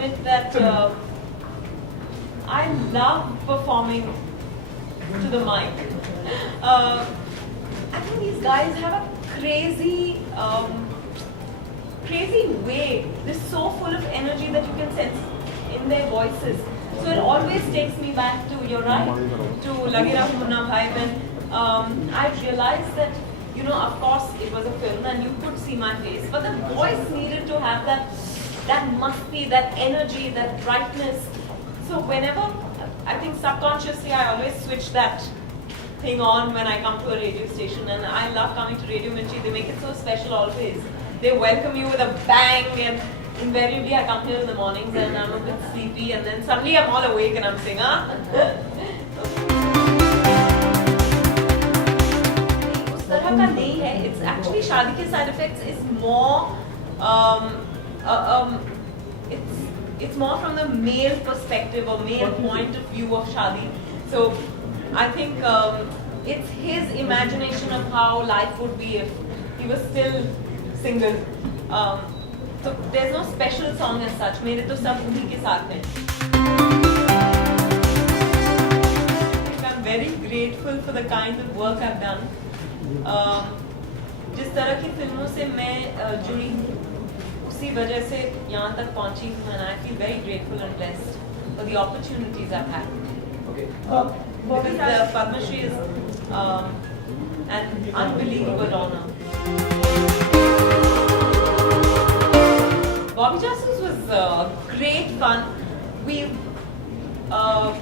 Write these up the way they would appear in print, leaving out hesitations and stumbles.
admit that I love performing to the mic. I think these guys have a crazy way. They're so full of energy that you can sense in their voices. So it always takes me back to, you're right, to Lage Raho Munna Bhai, when I realized that, you know, of course it was a film and you could see my face, but the voice needed to have that musty, that energy, that brightness. So whenever, I think subconsciously I always switch that thing on when I come to a radio station, and I love coming to Radio Mirchi. They make it so special always. They welcome you with a bang, and invariably I come here in the mornings and I'm a bit sleepy, and then suddenly I'm all awake and I'm saying, उस तरह का नहीं है. It's actually शादी के side effects is more it's more from the male perspective or male point of view of shadi. So I think it's his imagination of how life would be if he was still single. So there's no special song as such. मेरे तो सब उन्हीं के साथ हैं. I'm very grateful for the kind of work I've done. जिस तरह की फिल्मों से मैं जुड़ी हूँ, उसी वजह से यहाँ तक पहुँची हूँ, and I feel very grateful and blessed for the opportunities I've had. Okay. Because the Padma Shri is an unbelievable honor. Bobby Jasu's was great fun. We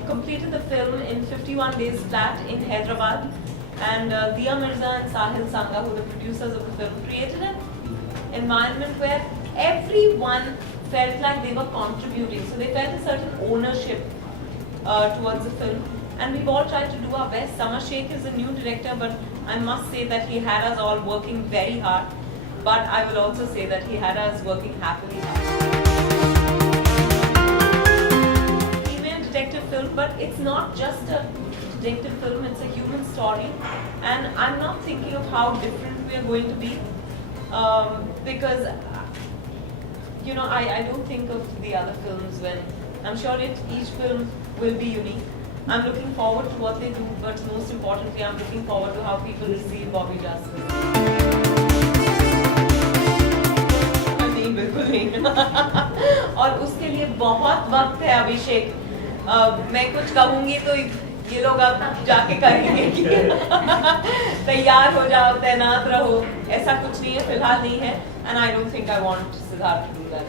completed the film in 51 days flat in Hyderabad, and Dia Mirza and Sahil Sangha, who are the producers of the film, created an environment where everyone felt like they were contributing. So they felt a certain ownership towards the film, and we've all tried to do our best. Samar Sheikh is a new director, but I must say that he had us all working very hard. But I will also say that he had us working happily. Female detective film, but it's not just a detective film, it's a human story. And I'm not thinking of how different we are going to be, because, you know, I don't think of the other films when, I'm sure each film will be unique. I'm looking forward to what they do, but most importantly, I'm looking forward to how people receive Bobby Jasu's. बिल्कुल नहीं. और उसके लिए बहुत वक्त है अभिषेक. मैं कुछ कहूँगी तो ये लोग अब जाके करेंगे कि तैयार हो जाओ, तैनात रहो. ऐसा कुछ नहीं है, फिलहाल नहीं है. And I don't think I want Siddharth to do that.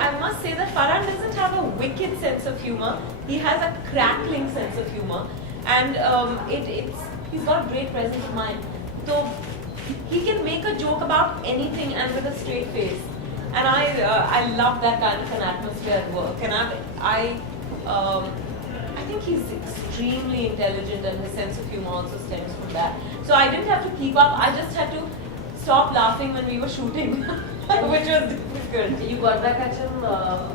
I must say that Farhan doesn't have a wicked sense of humor. He has a crackling sense of humor, and he's got great presence of mind. So he can make a joke about anything and with a straight face, and I love that kind of an atmosphere at work. And I think he's extremely intelligent, and his sense of humor also stems from that. So I didn't have to keep up. I just had to stop laughing when we were shooting, which was difficult. You got back at him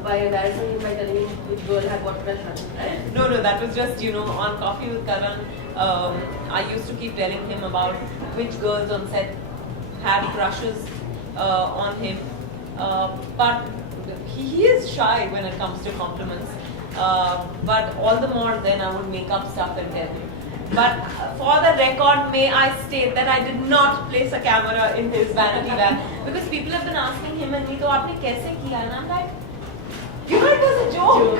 by embarrassing him by telling him which girl had what crush on him? No, that was just, you know, on Coffee with Karan. I used to keep telling him about which girls on set had crushes on him. But he is shy when it comes to compliments. But all the more then I would make up stuff and tell him. But for the record, may I state that I did not place a camera in his vanity bag, because people have been asking him and me, तो आपने कैसे किया? And I'm like, you know, it was a joke.